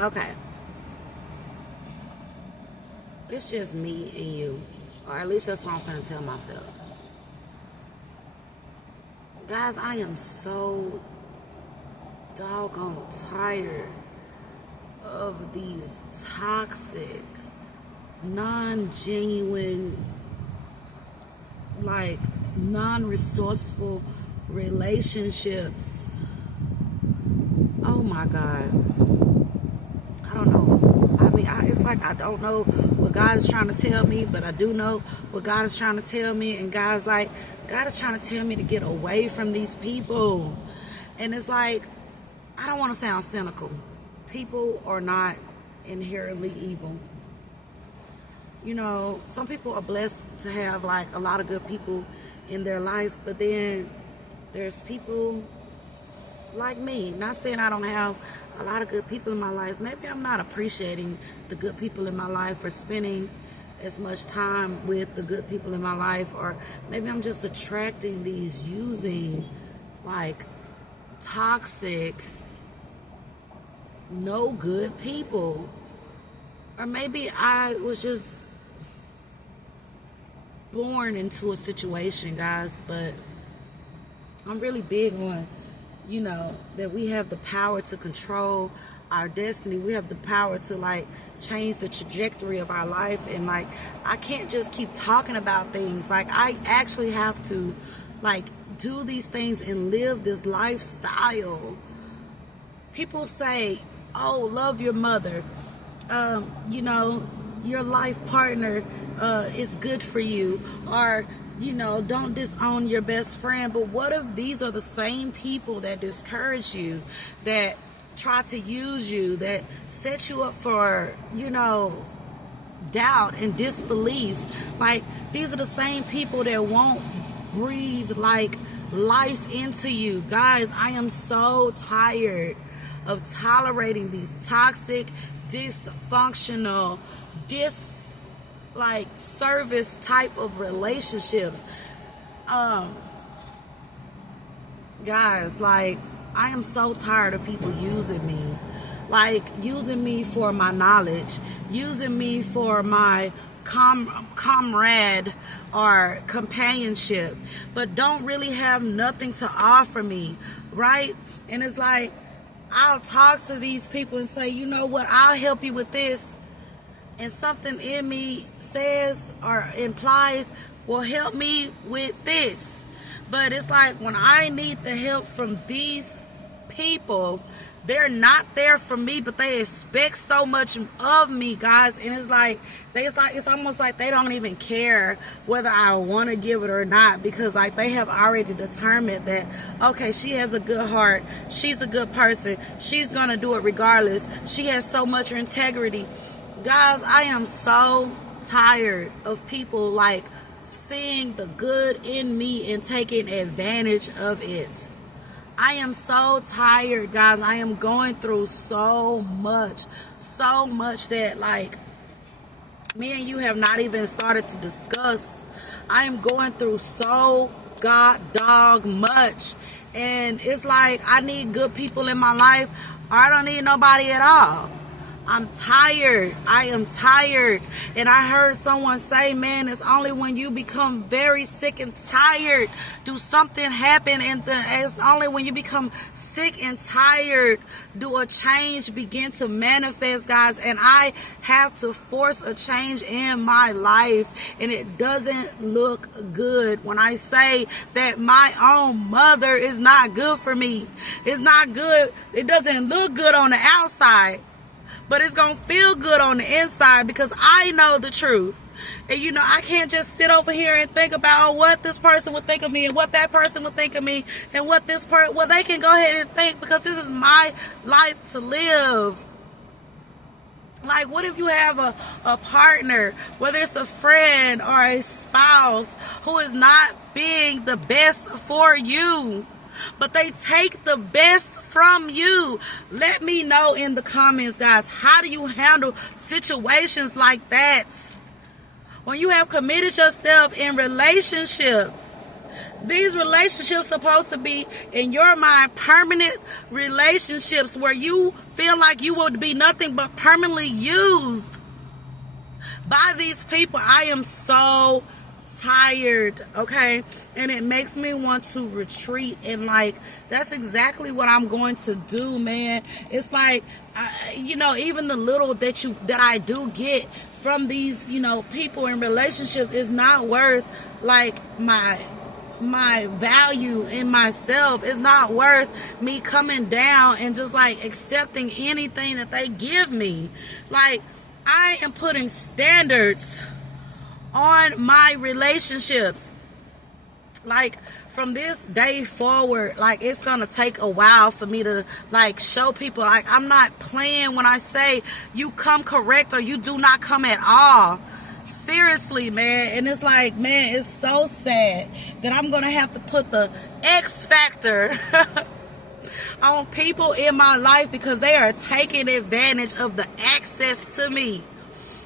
Okay, it's just me and you, or at least that's what I'm finna tell myself. Guys, I am so doggone tired of these toxic, non-genuine, like non-resourceful relationships. Oh my God. I don't know. I mean, it's like I don't know what God is trying to tell me, but I do know what God is trying to tell me. And God is trying to tell me to get away from these people. And it's like, I don't want to sound cynical. People are not inherently evil. You know, some people are blessed to have like a lot of good people in their life, but then there's people like me. Not saying I don't have a lot of good people in my life. Maybe I'm not appreciating the good people in my life or spending as much time with the good people in my life, or maybe I'm just attracting these using, like, toxic, no good people. Or maybe I was just born into a situation, guys, but I'm really big on, that we have the power to control our destiny. We have the power to like change the trajectory of our life. And like, I can't just keep talking about things. Like, I actually have to like do these things and live this lifestyle. People say, oh, love your mother. Your life partner is good for you, or don't disown your best friend. But what if these are the same people that discourage you, that try to use you, that set you up for doubt and disbelief? Like, these are the same people that won't breathe like life into you. Guys, I am so tired of tolerating these toxic, dysfunctional, service type of relationships. Guys, like, I am so tired of people using me. Like, using me for my knowledge, using me for my comrade or companionship, but don't really have nothing to offer me, right? And it's like, I'll talk to these people and say, you know what, I'll help you with this. And something in me says or implies, well, help me with this. But it's like, when I need the help from these people, they're not there for me, but they expect so much of me, guys. And it's almost like they don't even care whether I want to give it or not, because like they have already determined that, okay, she has a good heart, she's a good person, she's gonna do it regardless, she has so much integrity. Guys, I am so tired of people like seeing the good in me and taking advantage of it. I am so tired, guys. I am going through so much that like me and you have not even started to discuss. I am going through so god dog much, and it's like I need good people in my life, or I don't need nobody at all. I'm tired. I am tired. And I heard someone say, man, it's only when you become very sick and tired do something happen. And it's only when you become sick and tired do a change begin to manifest, guys. And I have to force a change in my life. And it doesn't look good when I say that my own mother is not good for me. It's not good. It doesn't look good on the outside, but it's going to feel good on the inside, because I know the truth. And I can't just sit over here and think about what this person would think of me and what that person would think of me and what well, they can go ahead and think, because this is my life to live. Like, what if you have a partner, whether it's a friend or a spouse, who is not being the best for you, but they take the best from you? Let me know in the comments, guys. How do you handle situations like that? When you have committed yourself in relationships These relationships supposed to be, in your mind, permanent relationships where you feel like you would be nothing but permanently used by these people. I am so tired, okay? And it makes me want to retreat, and like that's exactly what I'm going to do, man. It's like even the little that I do get from these people in relationships is not worth like my value in myself. Is not worth me coming down and just like accepting anything that they give me. Like, I am putting standards on my relationships. Like, from this day forward, like, it's gonna take a while for me to like show people like I'm not playing when I say you come correct or you do not come at all. Seriously, man. And it's like, man, it's so sad that I'm gonna have to put the X factor on people in my life because they are taking advantage of the access to me.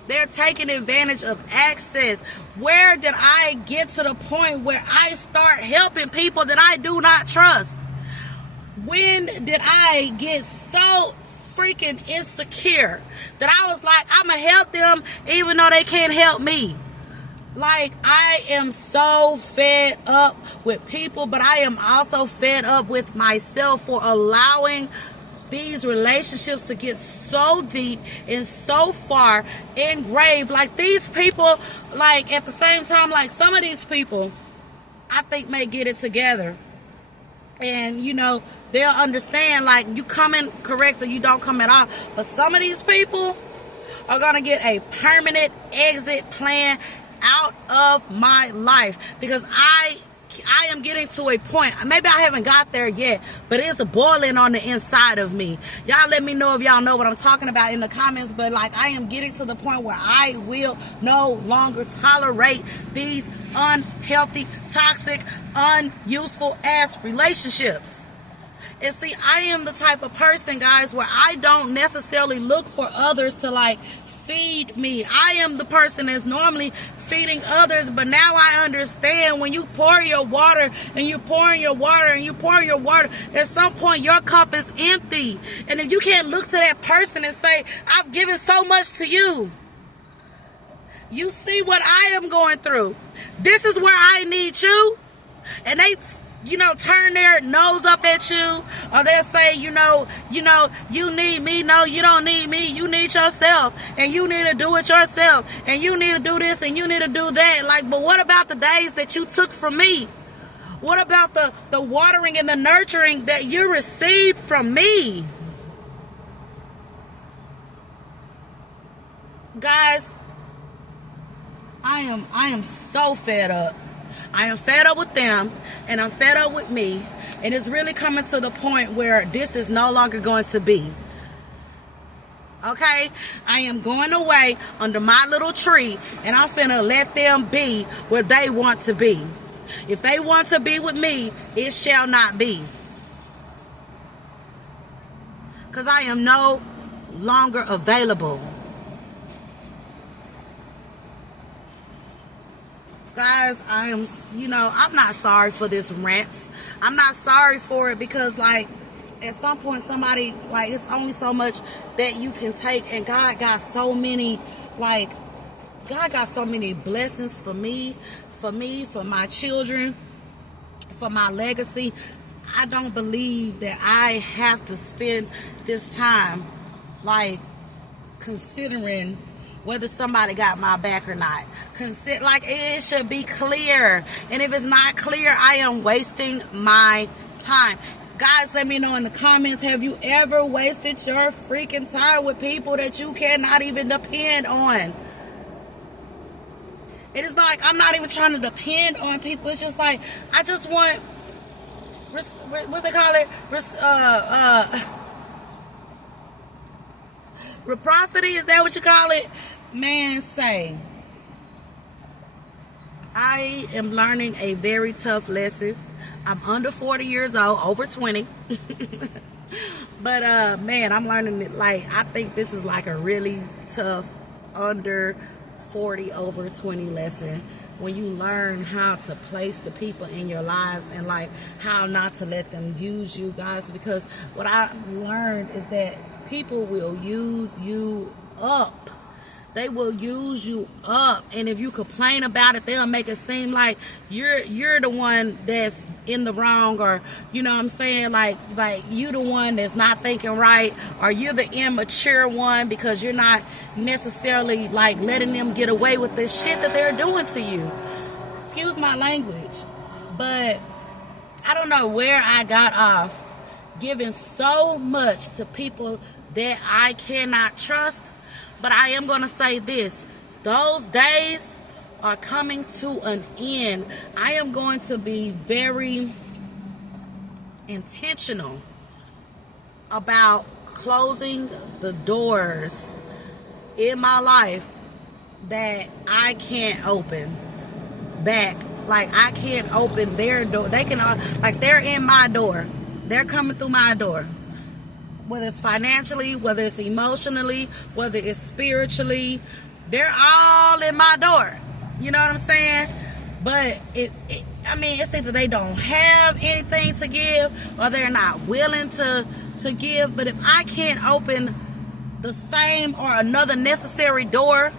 They're taking advantage of access. Where did I get to the point where I start helping people that I do not trust? When did I get so freaking insecure that I was like, I'm gonna help them even though they can't help me? Like, I am so fed up with people, but I am also fed up with myself for allowing these relationships to get so deep and so far engraved. Like, these people, like, at the same time, like, some of these people I think may get it together, and they'll understand, like, you come in correct or you don't come at all. But some of these people are gonna get a permanent exit plan out of my life because I am getting to a point. Maybe I haven't got there yet, but it's a boiling on the inside of me. Y'all let me know if y'all know what I'm talking about in the comments. But like, I am getting to the point where I will no longer tolerate these unhealthy, toxic, unuseful ass relationships. And see, I am the type of person, guys, where I don't necessarily look for others to like feed me. I am the person that's normally feeding others, but now I understand when you pour your water and you pouring your water and you pour your water, at some point your cup is empty. And if you can't look to that person and say, I've given so much to you, you see what I am going through. This is where I need you. And they turn their nose up at you, or they'll say, you need me. No, you don't need me. You need yourself, and you need to do it yourself, and you need to do this, and you need to do that. Like, but what about the days that you took from me? What about the watering and the nurturing that you received from me? Guys, I am so fed up. I am fed up with them, and I'm fed up with me, and it's really coming to the point where this is no longer going to be. Okay? I am going away under my little tree, and I'm finna let them be where they want to be. If they want to be with me, it shall not be. Because I am no longer available. Guys, I'm not sorry for this rant. I'm not sorry for it because, like, at some point somebody, like, it's only so much that you can take, and God got so many blessings for me, for my children, for my legacy. I don't believe that I have to spend this time, like, considering whether somebody got my back or not. Like, it should be clear. And if it's not clear, I am wasting my time. Guys, let me know in the comments, have you ever wasted your freaking time with people that you cannot even depend on? It is like, I'm not even trying to depend on people. It's just like, I just want, what they call it? Reciprocity, is that what you call it? Man, say, I am learning a very tough lesson. I'm under 40 years old, over 20. But, man, I'm learning it. Like, I think this is like a really tough under 40, over 20 lesson. when you learn how to place the people in your lives and like how not to let them use you, guys. Because what I learned is that people will use you up. They will use you up, and if you complain about it, they'll make it seem like you're the one that's in the wrong, or you know what I'm saying, like you the one that's not thinking right, or you're the immature one because you're not necessarily like letting them get away with the shit that they're doing to you. Excuse my language, but I don't know where I got off giving so much to people that I cannot trust. But I am going to say this. Those days are coming to an end. I am going to be very intentional about closing the doors in my life that I can't open back. Like, I can't open their door. They can, like, they're in my door. They're coming through my door. Whether it's financially, whether it's emotionally, whether it's spiritually, they're all in my door. You know what I'm saying? But it's either they don't have anything to give or they're not willing to give. But if I can't open the same or another necessary door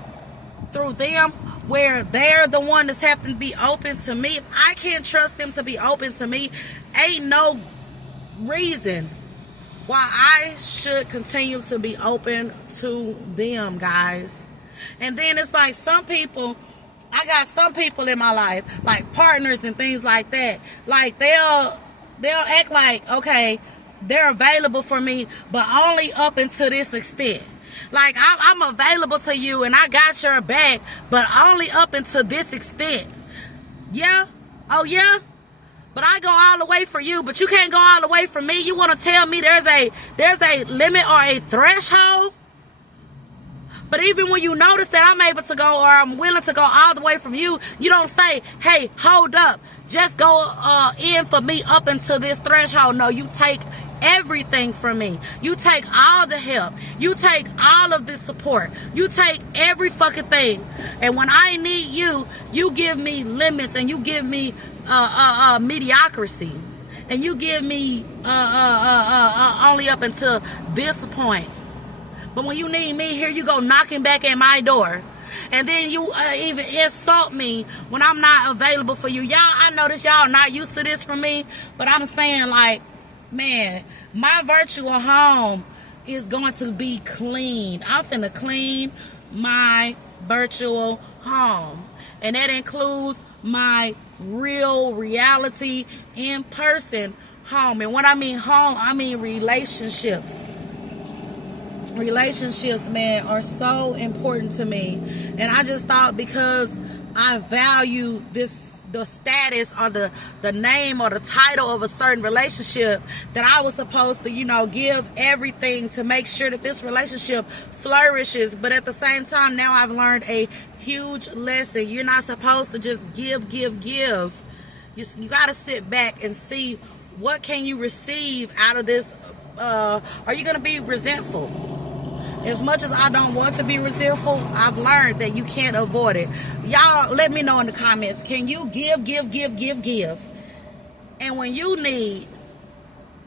through them, where they're the one that's having to be open to me, if I can't trust them to be open to me, ain't no reason why I should continue to be open to them, guys. And then it's like I got some people in my life, like partners and things like that. Like they'll act like, okay, they're available for me, but only up until this extent. Like I'm available to you and I got your back, but only up until this extent. Yeah? Oh yeah? But I go all the way for you, but you can't go all the way for me. You want to tell me there's a limit or a threshold? But even when you notice that I'm able to go, or I'm willing to go all the way from you, you don't say, hey, hold up, just go in for me up until this threshold. No, you take everything from me. You take all the help. You take all of the support. You take every fucking thing. And when I need you, you give me limits and you give me mediocrity. And you give me only up until this point. But when you need me, here you go knocking back at my door. And then you even insult me when I'm not available for you. Y'all, I notice y'all are not used to this from me. But I'm saying, like, man, my virtual home is going to be clean. I'm finna clean my virtual home. And that includes my real reality in-person home. And when I mean home, I mean relationships. Relationships, man, are so important to me. And I just thought, because I value the status or the name or the title of a certain relationship, that I was supposed to, give everything to make sure that this relationship flourishes. But at the same time, now I've learned a huge lesson. You're not supposed to just give. You got to sit back and see, what can you receive out of this? Are you going to be resentful? As much as I don't want to be resentful, I've learned that you can't avoid it. Y'all, let me know in the comments. Can you give? And when you need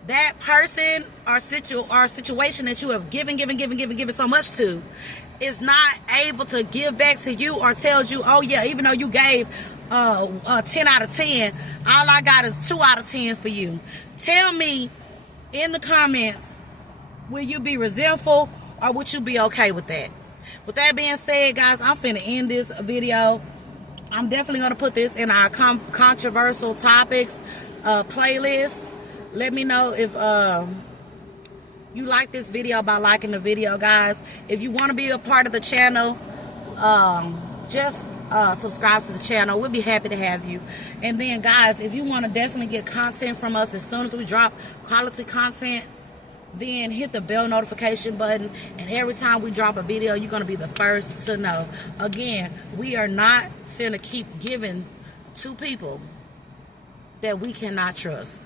that person or situation that you have given so much to, is not able to give back to you, or tells you, oh yeah, even though you gave 10 out of 10, all I got is 2 out of 10 for you. Tell me in the comments, will you be resentful, or would you be okay with that? With that being said, guys, I'm finna end this video. I'm definitely going to put this in our controversial topics playlist. Let me know if you like this video by liking the video, guys. If you want to be a part of the channel, just subscribe to the channel. We'll be happy to have you. And then, guys, if you want to definitely get content from us as soon as we drop quality content, then hit the bell notification button, and every time we drop a video, you're going to be the first to know. Again, we are not finna keep giving to people that we cannot trust.